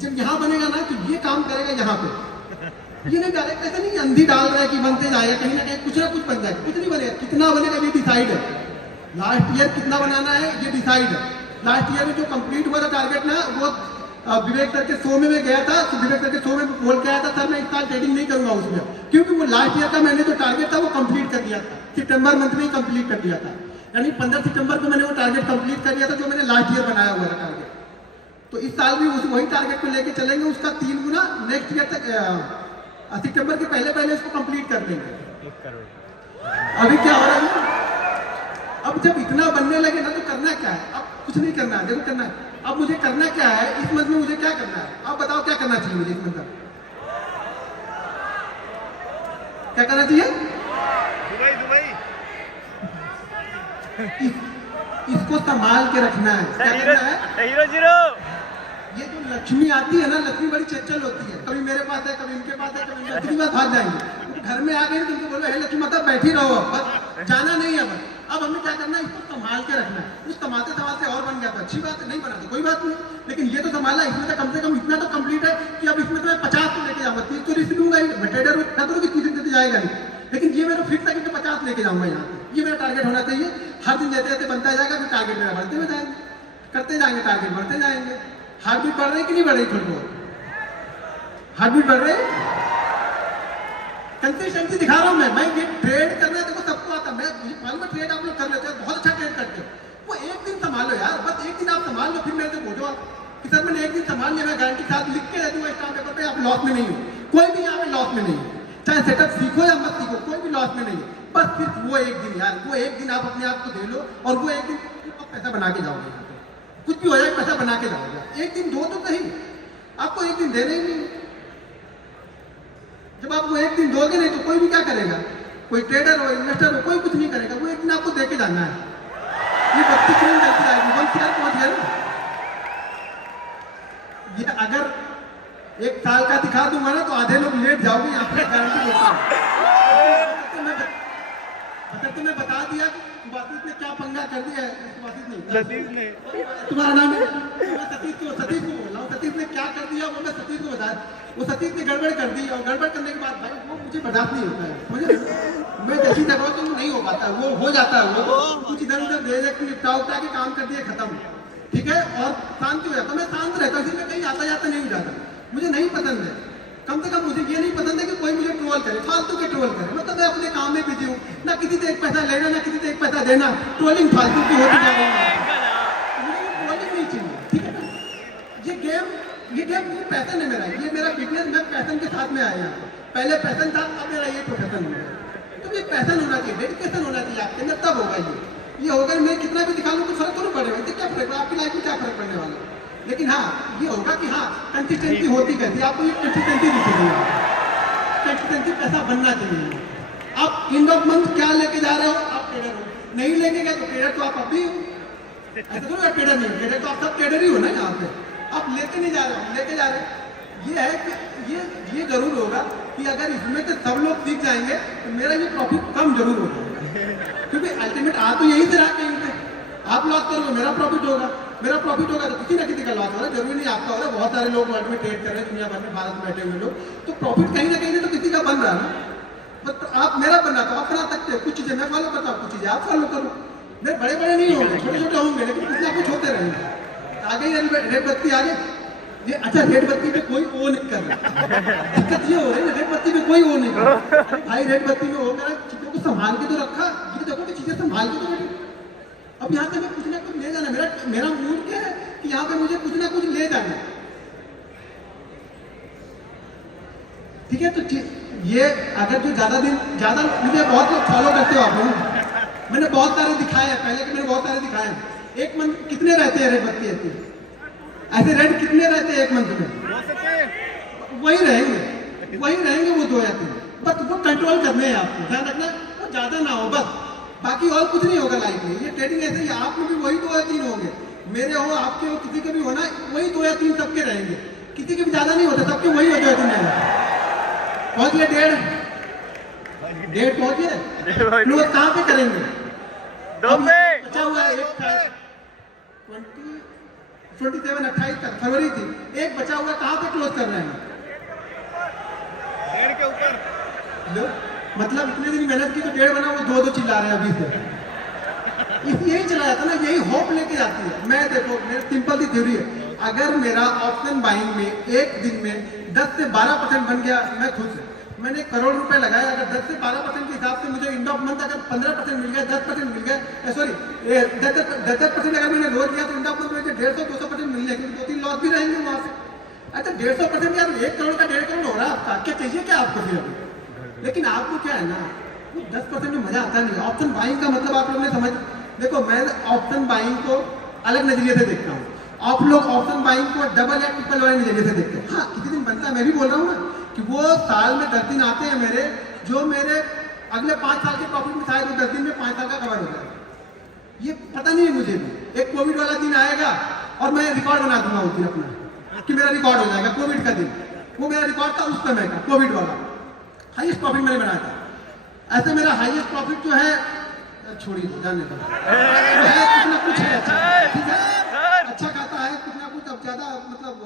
जब यहाँ बनेगा ना, तो ये काम करेगा यहाँ पे, ये नहीं डायरेक्ट ऐसा नहीं अंधी डाल रहा है कि बनते जाएगा, कहीं ना कहीं कुछ ना कुछ बन जाएगा, कुछ नहीं बनेगा। कितना बनेगा ये डिसाइड है, लास्ट ईयर कितना बनाना है ये डिसाइड है। लास्ट ईयर में जो कंप्लीट हुआ था टारगेट ना, वो विवेक सर के शो में मैं गया था, तो विवेक सर के शो में बोल के आया था, सर मैं इस साल ट्रेडिंग नहीं करूंगा उसमें, क्योंकि वो लास्ट ईयर का मैंने जो टारगेट था वो कंप्लीट कर दिया था, सितंबर मंथ में ही कंप्लीट कर दिया था, यानी 15 सितंबर को मैंने वो टारगेट कंप्लीट कर दिया था जो मैंने लास्ट ईयर बनाया हुआ था टारगेट। तो इस साल भी वही टारगेट को लेके चलेंगे, उसका 3 गुना नेक्स्ट ईयर तक, सितंबर के पहले इसको कंप्लीट कर लेंगे। अभी क्या हो रहा है, अब जब इतना बनने लगे ना, तो करना क्या है, अब कुछ नहीं करना है, देखो करना है। अब मुझे करना क्या है इस मंथ में, मुझे क्या करना है, आप बताओ क्या करना चाहिए मुझे इस मंथ में, क्या करना चाहिए? दुबई इसको संभाल के रखना है। क्या करना है? हीरो ये जो लक्ष्मी आती है ना, लक्ष्मी बड़ी चंचल होती है, कभी मेरे पास है, कभी इनके पास है, कभी कितनी बार भाग जाएंगे। घर में आ गए तुमको बोलो हे लक्ष्मी माता बैठी रहो, बस जाना नहीं है। बस अब हमें क्या करना है, इसको संभाल के रखना है। उस संभालते संभालते और बन गया तो अच्छी बात है, नहीं बना तो कोई बात नहीं, लेकिन ये तो संभाला, इसमें तो कम से कम इतना तो कंप्लीट है कि अब इसमें तो मैं 50 को लेके जाऊंगा, 30 तो रिस्क लूंगा ही, ट्रेडर ना करो कि 30 दिन जाएगा नहीं, लेकिन ये मेरा फिक्स है कि 50 लेके जाऊंगा यहाँ पे, ये मेरा टारगेट होना चाहिए। हर दिन जैसे जैसे बनता जाएगा फिर टारगेट मेरा बढ़ते हुए जाएंगे, करते जाएंगे, टारगेट बढ़ते जाएंगे। हार्ट बीट बढ़ रही कि नहीं बढ़ रही, थोड़ी बहुत हार्ट बीट बढ़ रही, कंसिस्टेंसी दिखा रहा हूँ मैं ये ट्रेड करना है, देखो सबको आता है, मैं मालूम है ट्रेड आप लोग कर लेते हो, बहुत अच्छा ट्रेड करते हो, वो एक दिन संभालो यार, बस एक दिन आप संभाल लो, फिर मेरे से बोलो आप कि सर मैंने एक दिन संभाल लिया, मैं गारंटी के साथ लिख के दे दूंगा स्टाम्प पेपर पे, आप लॉस में नहीं हो, कोई भी यहाँ पे लॉस में नहीं है, चाहे सेटअप सीखो या मत सीखो, कोई भी लॉस में नहीं है। बस सिर्फ वो एक दिन यार, वो एक दिन आप अपने आप को दे लो, और वो एक दिन आप पैसा बना के जाओगे, कुछ भी हो जाए पैसा बना के जाओगे। एक दिन दो तो सही, आपको एक दिन देना ही नहीं, जब आप वो एक दिन दोगे नहीं तो कोई भी क्या करेगा, कोई ट्रेडर हो, इन्वेस्टर हो, कोई कुछ नहीं करेगा, वो एक दिन आपको दे के जाना है। ये 32 क्रीम डलती आएगी, 1 CR पहुंच गया ना। ये अगर 1 साल का दिखा दूंगा ना तो आधे लोग लेट जाओगे, यहाँ पे गारंटी देता हूँ। तो मैं बता दिया कि वासिफ ने क्या पंगा कर दिया है। वासिफ नहीं, तुम्हारा नाम है, मैं सतीश को बोल रहा हूँ। सतीश ने क्या कर दिया वो मैं सतीश को बताया। वो सतीश ने गड़बड़ कर दी, और गड़बड़ करने के बाद भाई वो मुझे बर्दाश्त नहीं होता है। मुझे मैं जैसी टकराऊ तो नहीं हो पाता, वो हो जाता है। वो कुछ इधर उधर भेज के निपटा उपटा के काम कर दिए, खत्म, ठीक है, और शांति हो जाता। मैं शांत रहता हूँ, इसलिए कहीं आता जाता नहीं हो जाता। मुझे नहीं पसंद है, कम से कम मुझे ये नहीं पसंद है कि कोई मुझे ट्रोल करे, फालतू के ट्रोल करे। मतलब मैं अपने काम में बिजी हूँ, ना किसी से 1 पैसा लेना, ना किसी से 1 पैसा देना। ट्रोलिंग फालतू की होती जा रही है, मुझे ट्रोलिंग नहीं चाहिए, ठीक है ना। ये गेम ये पैसन है मेरा, ये मेरा बिजनेस, मैं पैसन के साथ में आया। पहले पैसन था, अब मेरा ये प्रोफेशन हो गया। तो ये पैसन होना चाहिए, डेडिकेशन होना चाहिए आपके अंदर, तब होगा ये होगा। मैं कितना भी दिखा लूँ तो फर्क तो पड़ेगा, इससे क्या फर्क, आपकी लाइफ में क्या फर्क पड़ने वाला है। लेकिन हाँ ये होगा कि हाँ कंसिस्टेंसी होती कहती है, आपको ये कंसिस्टेंसी दिखेगी। कंसिस्टेंसी पैसा बनना चाहिए। आप एंड ऑफ मंथ क्या लेके जा रहे हो, आप ट्रेडर हो, नहीं लेके गए तो ट्रेडर तो आप अभी हो, ऐसा तो ट्रेडर नहीं, ट्रेडर तो आप सब ट्रेडर ही हो ना। यहाँ पे आप लेके नहीं जा रहे हो, लेके जा रहे हो। ये है कि ये जरूर होगा कि अगर इसमें से सब लोग सीख जाएंगे तो मेरा ये प्रॉफिट कम जरूर होगा, क्योंकि अल्टीमेट आ तो यही से रहा कहीं पे। आप लॉस करोगे, मेरा प्रॉफिट होगा, मेरा प्रॉफिट होगा तो किसी ना किसी का लॉस होगा। जरूरी नहीं आपका होगा, बहुत सारे लोग वर्ल्ड में ट्रेड कर रहे हैं, दुनिया भर में, भारत में बैठे हुए लोग, तो प्रॉफिट कहीं ना कहीं तो किसी का बन रहा है ना। बट आप मेरा बनना तो आप बना सकते हो, कुछ चीजें मैं फॉलो करता हूँ, कुछ चीजें आप फॉलो करो। मेरे बड़े बड़े नहीं होंगे, छोटे छोटे होंगे, लेकिन कुछ ना कुछ होते रहेंगे। आगे रेड बत्ती आगे ये, अच्छा रेड बत्ती पे कोई ओ नहीं कर रहा, दिक्कत ये हो रही है, रेड बत्ती पे कोई ओ नहीं कर रहा। भाई रेड बत्ती में हो, मेरा चीजों को संभाल के तो रखा, ये देखो कि चीजें संभाल के तो रखी। अब यहाँ से मैं कुछ ना कुछ ले जाना, मेरा मूड क्या है कि यहाँ पे मुझे कुछ ना कुछ ले जाना, ठीक है। तो ये अगर जो ज्यादा मुझे बहुत लोग फॉलो करते हो आप लोग, मैंने बहुत सारे दिखाए हैं पहले के, मैंने बहुत सारे दिखाए हैं। एक मंथ कितने रहते हैं रेड बत्ती ऐसे रेड कितने रहते हैं एक मंथ में? वही रहेंगे वो 2 या 3, बस वो कंट्रोल करने हैं आपको, ध्यान रखना वो ज्यादा ना हो बस, बाकी और कुछ नहीं होगा लाइफ में। ये ट्रेडिंग ऐसे ही, आप में भी वही 2 या 3 होंगे, मेरे हो, आपके हो, किसी के भी होना, वही 2 या 3 सबके रहेंगे, किसी के भी ज्यादा नहीं होता, सबके वही 2 या 3 रहेंगे। पहुंच गए 1.5 पहुंच गए, लोग कहाँ पे करेंगे? बचा हुआ है 27-28 तक फरवरी थी, एक बचा हुआ, कहाँ पे क्लोज कर रहे हैं? 1.5 के ऊपर। मतलब इतने दिन मेहनत की तो 1.5 बना, वो 2 चिल्ला रहे हैं अभी से। यही चला जाता ना, यही होप लेके जाती है। मैं देखो, मेरी सिंपल सी थ्योरी है, अगर मेरा ऑप्शन बाइंग में एक दिन में 10 से 12% बन गया, मैं खुश हूँ। मैंने 1 करोड़ रुपए लगाया, अगर 10 से 12% के हिसाब से मुझे एंड ऑफ मंथ अगर 15% मिल गया, 10% मिल गया, सॉरी 10% अगर मैंने लोड किया तो एंड ऑफ मंथ मुझे 150-200% मिल जाएगी, 2-3 लॉस भी रहेंगे वहां से। अच्छा 150% यार 1 करोड़ का 1.5 करोड़ हो रहा है आपका, क्या चाहिए क्या आपको फिर अभी? लेकिन आपको क्या है ना, 10% में मजा आता नहीं। ऑप्शन बाइंग का मतलब आप लोगों ने समझ, देखो मैं ऑप्शन बाइंग को अलग नजरिए से देखता हूँ, आप लोग ऑप्शन बाइंग को डबल या ट्रिपल वाले नजरिए से देखते हैं। हाँ किसी दिन बनता है, मैं भी बोल रहा हूँ ना कि वो साल में 10 दिन आते हैं मेरे, जो मेरे अगले 5 साल के प्रॉफिट में शायद वो 10 दिन में 5 साल का कवर हो जाए। ये पता नहीं है मुझे भी, एक कोविड वाला दिन आएगा और मैं रिकॉर्ड बना दूंगा उस दिन अपना, कि मेरा रिकॉर्ड हो जाएगा कोविड का दिन। वो मेरा रिकॉर्ड था उस समय का, कोविड वाला हाईएस्ट प्रॉफिट मैंने बनाया था। ऐसे मेरा हाईएस्ट प्रॉफिट जो है, छोड़िए जाने दो, कुछ ना कुछ है, ठीक है, अच्छा खाता है कुछ ना कुछ। अब ज्यादा मतलब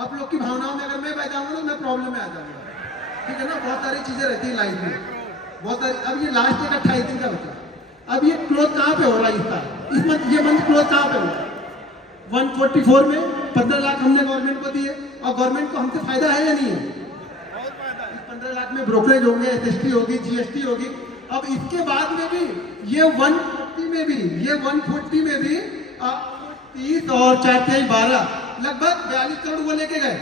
आप लोग की भावनाओं में अगर मैं बह जाऊंगा ना, मैं प्रॉब्लम में आ जाऊंगा, ठीक है ना। बहुत सारी चीजें रहती है लाइफ में, बहुत सारी। अब ये लास्ट एक 28 दिन का बचा, अब ये क्लोज कहाँ पे हो रहा है इस साल, इस मंथ, ये मंथ क्लोज कहाँ पे हो रहा है? 144 में 15 लाख हमने गवर्नमेंट को दिए, और गवर्नमेंट को हमसे फायदा है या नहीं है? 15 लाख में ब्रोकरेज होंगे, SST होगी, GST होगी। अब इसके बाद में भी ये 140 में भी, ये 140 में भी 30 और 4 12 लगभग 42 करोड़ वो लेके गए।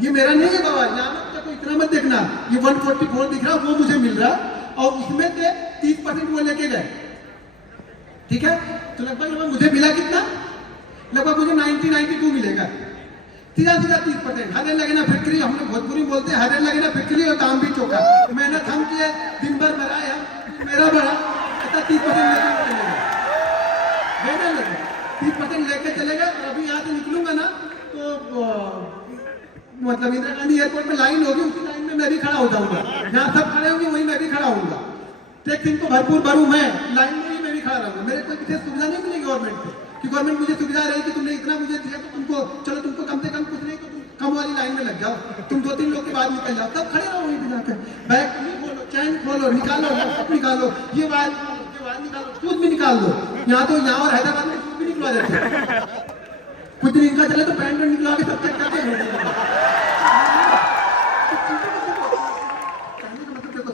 ये मेरा नहीं है बाबा, यहाँ मत देखो, इतना मत देखना, ये 144 दिख रहा वो मुझे मिल रहा, और उसमें से 30% वो लेके गए, ठीक है। तो लगभग मुझे मिला कितना, लगभग मुझे 92 मिलेगा, सीधा 30%। हरे लगे ना फिटकरी, हम लोग भोजपुरी बोलते हैं, हरे लगे ना फिटकरी और काम भी चौका। मेहनत हम किए, मुझे दिन भर मराया, मेरा बड़ा ऐसा 30% लेके 30% लेके चले गए। और अभी यहाँ से निकलूंगा ना तो मतलब इंदिरा गांधी एयरपोर्ट में लाइन होगी, उसी लाइन में मैं भी खड़ा हो जाऊंगा। जहाँ सब खड़े होंगे वहीं मैं भी खड़ा होऊंगा। टैक्स इनको भरपूर भरूं, मैं लाइन में ही मैं भी खड़ा रहूंगा। मेरे कोई विशेष सुविधा नहीं मिलेगी गवर्नमेंट से कि गवर्नमेंट मुझे सुविधा रही कि तुमने इतना मुझे दिया तो तुमको चलो तुमको कम से कम कुछ नहीं तो तुम कम वाली लाइन में लग जाओ, तुम 2-3 लोग के बाद निकल जाओ, तब खड़े रहो वहीं पे जाकर। बैग खोलो, चैन खोलो, निकालो, लैपटॉप निकालो, ये वायर निकालो, सूद भी निकाल दो। यहाँ तो यहाँ और हैदराबाद में सूद भी निकलवा देते हैं। कुछ दिन इनका चले तो पैंट में निकला के सब चेक करते हैं।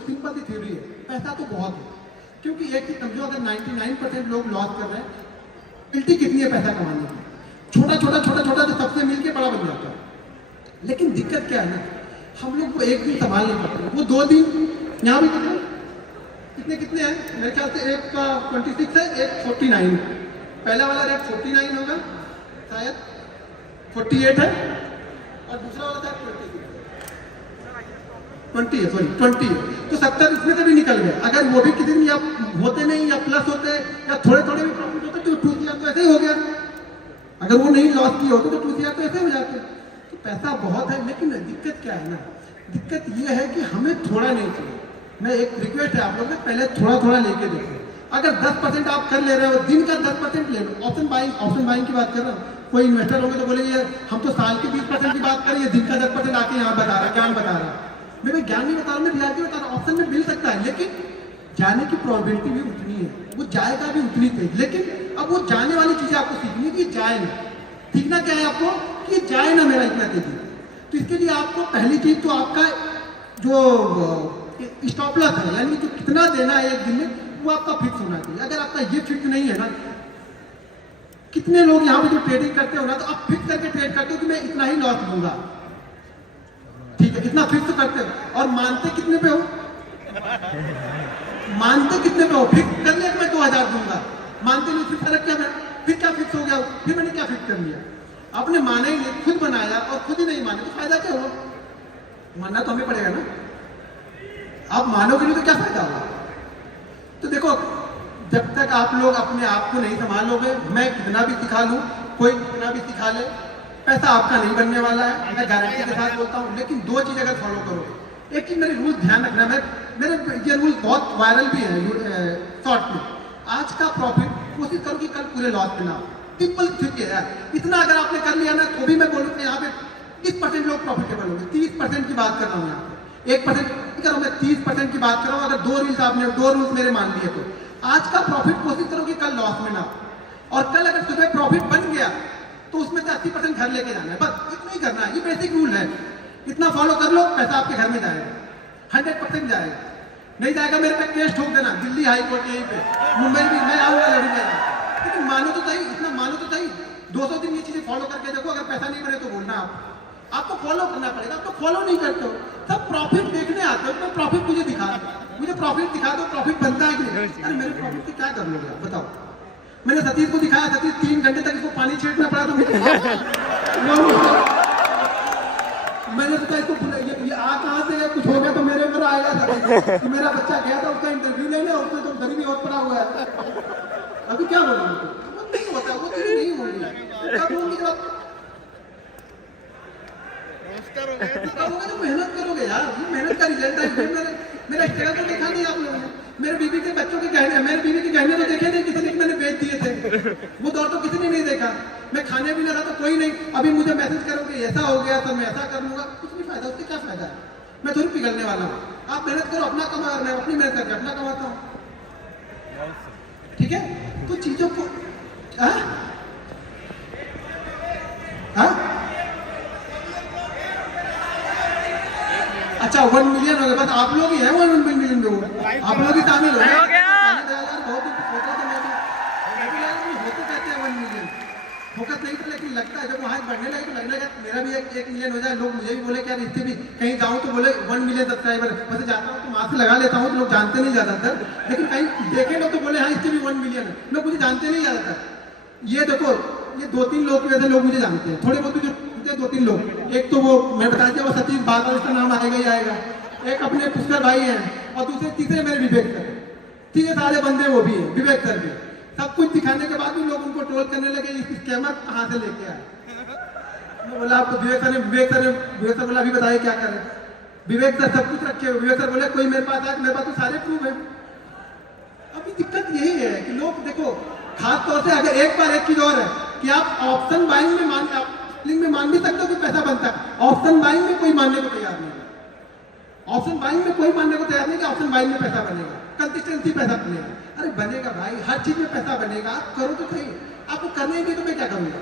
सिंपल थ्योरी है, पैसा तो बहुत है। क्योंकि एक चीज समझो, अगर 99% लोग लॉस कर रहे हैं, गिल्टी कितनी है पैसा कमाने की? छोटा छोटा जो सबसे मिलके बड़ा बन जाता है। लेकिन दिक्कत क्या है ना, हम लोग को एक दिन संभाल नहीं पाते, वो 2 दिन। यहाँ भी कितने हैं मेरे ख्याल से, एक का 26 है, एक 49। पहला वाला रेट 49 होगा शायद, 48 है, और दूसरा वाला था 20 है, सॉरी 20 है। तो 70 इसमें से भी निकल गए। अगर वो भी किसी दिन या होते नहीं या प्लस होते या थोड़े थोड़े भी प्रॉफिट होते तो 2 CR तो ऐसे ही हो गया। अगर वो नहीं लॉस किए होते तो 2 CR तो ऐसे हो जाते। तो पैसा बहुत है, लेकिन दिक्कत क्या है ना, दिक्कत ये है कि हमें थोड़ा नहीं चाहिए। मैं एक रिक्वेस्ट है आप लोग में, पहले थोड़ा लेके देखो। अगर 10% आप कर ले रहे हो, दिन का 10% ले लो। ऑप्शन बाइंग की बात कर रहा हूँ। कोई इन्वेस्टर होंगे तो बोलेंगे हम तो साल के 20% की बात करें, दिन का 10% आके यहाँ बता रहा है, ज्ञान बता रहा है। मैं ज्ञान नहीं बता रहा, मैं रियलिटी बता रहा हूँ। ऑप्शन में मिल सकता है, लेकिन जाने की प्रोबेबिलिटी भी उतनी है, वो जाएगा भी उतनी तेज। लेकिन अब वो जाने वाली चीजें आपको सीखनी कि जाए ना। सीखना क्या है आपको कि जाए ना मेरा इतना तेजी। तो इसके लिए आपको पहली चीज तो आपका जो स्टॉप लॉस है, यानी जो कितना देना है एक दिन में, वो आपका फिक्स होना चाहिए। अगर आपका ये फिक्स नहीं है ना, कितने लोग यहाँ पे जो ट्रेडिंग करते हो ना, तो आप फिक्स करके ट्रेड करते हो कि मैं इतना ही लॉस लूंगा, ठीक है, इतना फिक्स करते हो। और मानते कितने पे हो? मानते कितने पे हो? फिक्स कर लिया कि मैं 2000 दूंगा, मानते नहीं, फिर फर्क क्या है? फिर क्या फिक्स हो गया? फिर मैंने क्या फिक्स कर लिया? आपने माना ही नहीं, खुद बनाया और खुद ही नहीं माने, तो फायदा क्या हुआ? मानना तो हमें पड़ेगा ना। आप मानोगे नहीं तो क्या फायदा होगा? तो देखो, जब तक आप लोग अपने आप को नहीं संभालोगे, मैं कितना भी सिखा लूं, कोई कितना भी सिखा ले, पैसा आपका नहीं बनने वाला है, मैं गारंटी के साथ बोलता हूँ। लेकिन 2 चीज अगर फॉलो करो, एक चीज मेरे रूल ध्यान रखना, मेरे ये रूल बहुत वायरल भी है शॉर्ट में। आज का प्रॉफिट कोशिश करो कि कल पूरे लॉस में ना हो। सिंपल ठीक है यार, इतना अगर आपने कर लिया ना, तो भी मैं बोलूँ यहाँ पे 30% लोग प्रॉफिटेबल होंगे। 30% की बात कर रहा हूँ यहाँ पे, 1% नहीं कर रहा हूँ मैं, 30% की बात कर रहा हूँ। अगर 2 रूल्स मेरे मान लिए तो आज का प्रॉफिट कोशिश करो कि कल लॉस में ना हो। और कल अगर सुबह प्रॉफिट बन गया तो उसमें से 80% घर लेके जाना है, बस इतना ही करना है। ये बेसिक रूल है, इतना फॉलो कर लो, पैसा आपके घर में जाएगा, 100% जाएगा। नहीं जाएगा मेरे पे केस ठोक देना, दिल्ली हाई कोर्ट यहीं पे, मुंबई भी मैं आऊंगा, लड़ूंगा। लेकिन मानो तो सही, इतना मानो तो सही। 200 दिन ये चीजें फॉलो करके देखो, अगर पैसा नहीं बने तो बोलना आपको फॉलो करना पड़ेगा। आप तो फॉलो नहीं करते हो, सब प्रॉफिट देखने आते हो। तो प्रॉफिट मुझे दिखा दो, मुझे प्रॉफिट दिखा दो, प्रॉफिट बनता है कि नहीं? अरे मेरे प्रॉफिट की क्या कर लोगे आप बताओ? मैंने सतीश को दिखाया, सतीश 3 घंटे तक इसको पानी छींटना पड़ा, तो मैंने सोचा इसको ये आ कहाँ से, कुछ हो गया तो मेरे ऊपर आएगा। तो मेरा बच्चा गया था उसका इंटरव्यू लेने, उसमें तो गरीबी और पड़ा हुआ है। अभी क्या बोलूं? वो नहीं होता, वो चीजें नहीं होंगी। कब होंगी? जब तो मेहनत करोगे यार, ये मेहनत का रिजल्ट है। मेरा स्ट्रगल तो देखा नहीं आप लोगों ने, मेरे बीवी के बच्चों के गहने, मेरे बीवी के गहने तो देखे नहीं, किसी ने मैंने बेच दिए थे, वो दौर तो किसी ने नहीं देखा। मैं खाने भी ना रहा तो कोई नहीं, अभी मुझे मैसेज करोगे ऐसा हो गया तो मैं ऐसा कर लूंगा, कुछ नहीं फायदा, उससे क्या फायदा है? मैं थोड़ी पिघलने वाला हूँ। आप मेहनत करो, अपना कमा, मैं अपनी मेहनत करके अपना कमाता हूँ, ठीक है? तो चीजों को अच्छा 1 मिलियन हो गया, बस आप लोग ही हैं 1 मिलियन लोग, आप लोग ही शामिल हो गए। होते कहते हैं 1 मिलियन, फोकस नहीं था, लेकिन लगता है जब वहाँ बढ़ने लगे तो लगने लगा मेरा भी 1 मिलियन हो जाए। लोग मुझे भी बोले कि यार इससे भी कहीं जाऊँ तो बोले 1 मिलियन सब्सक्राइबर। वैसे जाता हूँ तो मास्क लगा लेता हूँ तो लोग जानते नहीं ज़्यादातर, लेकिन कहीं देखे लोग तो बोले हाँ इससे भी 1 मिलियन है। लोग मुझे जानते नहीं ज़्यादातर। ये देखो, ये 2-3 लोग की वजह से लोग मुझे जानते हैं, थोड़े बहुत जो 2-3 लोग। एक तो वो मैं बता दिया, वो सतीश बादल, इसका नाम आएगा ही आएगा। एक अपने पुष्कर भाई हैं, और दूसरे तीसरे मेरे विवेक सर, तीसरे सारे बंदे वो भी है, विवेक सर भी। सब कुछ दिखाने के बाद भी लोग उनको ट्रोल करने लगे, इस स्कैमर कहाँ से लेके आए। मैं बोला आपको विवेक सर बोला अभी बताइए क्या करें। विवेक सर सब कुछ रखे हुए, विवेक सर बोले कोई मेरे पास आए, मेरे पास तो सारे प्रूफ है। अभी दिक्कत यही है कि लोग देखो, खास तौर से अगर एक बार एक चीज और है कि आप ऑप्शन बाइंग में मान भी सकते हो कि पैसा बनता है, ऑप्शन बाइंग में कोई मानने को तैयार नहीं है। ऑप्शन बाइंग में कोई मानने को तैयार नहीं कि ऑप्शन बाइंग में पैसा बनेगा, कंसिस्टेंसी पैसा बनेगा। अरे बनेगा भाई, हर चीज में पैसा बनेगा, आप करो तो सही। आपको करना ही नहीं तो मैं क्या करूंगा।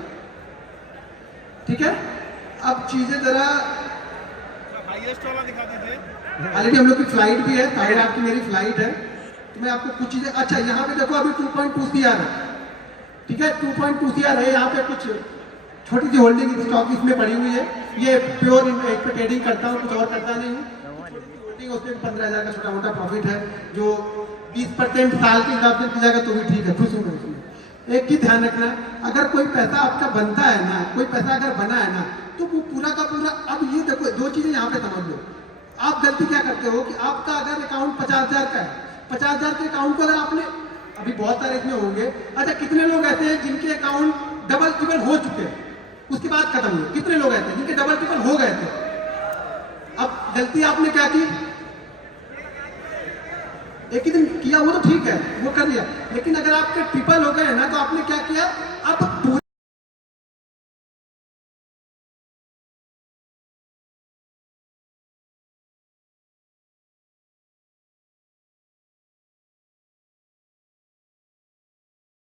ठीक है, अब चीजें जरा हाईएस्ट वाला दिखा दीजिए। ऑलरेडी हम लोग की फ्लाइट भी है, साढ़े 8 की मेरी फ्लाइट है, तो मैं आपको कुछ चीजें, अच्छा यहाँ पे देखो अभी 2.2 CR है। ठीक है, 2.2 CR है। यहाँ पे कुछ छोटी सी होल्डिंग स्टॉक इसमें पड़ी हुई है। ये प्योर एक पे ट्रेडिंग करता हूँ, कुछ और करता नहीं हूँ। होल्डिंग उसमें 15,000 का छोटा मोटा प्रॉफिट है, जो 20% साल के हिसाब से जाएगा तो भी ठीक है, खुश हूँ मैं उसमें। एक ही ध्यान रखना, अगर कोई पैसा आपका बनता है ना, कोई पैसा अगर बना है ना, तो वो पूरा का पूरा, अब ये देखो दो चीजें यहाँ पे समझ लो। आप गलती क्या करते हो कि आपका अगर अकाउंट 50,000 का है, 50,000 के अकाउंट को अगर आपने, अभी बहुत सारे इसमें होंगे, अच्छा कितने लोग ऐसे हैं जिनके अकाउंट डबल ट्रिपल हो चुके हैं, उसके बाद खत्म हुए? कितने लोग ऐसे हैं जिनके डबल ट्रिपल हो गए थे? अब गलती आपने क्या की, एक ही दिन किया वो तो ठीक है, वो कर लिया, लेकिन अगर आपके ट्रिपल हो गए ना तो आपने क्या किया,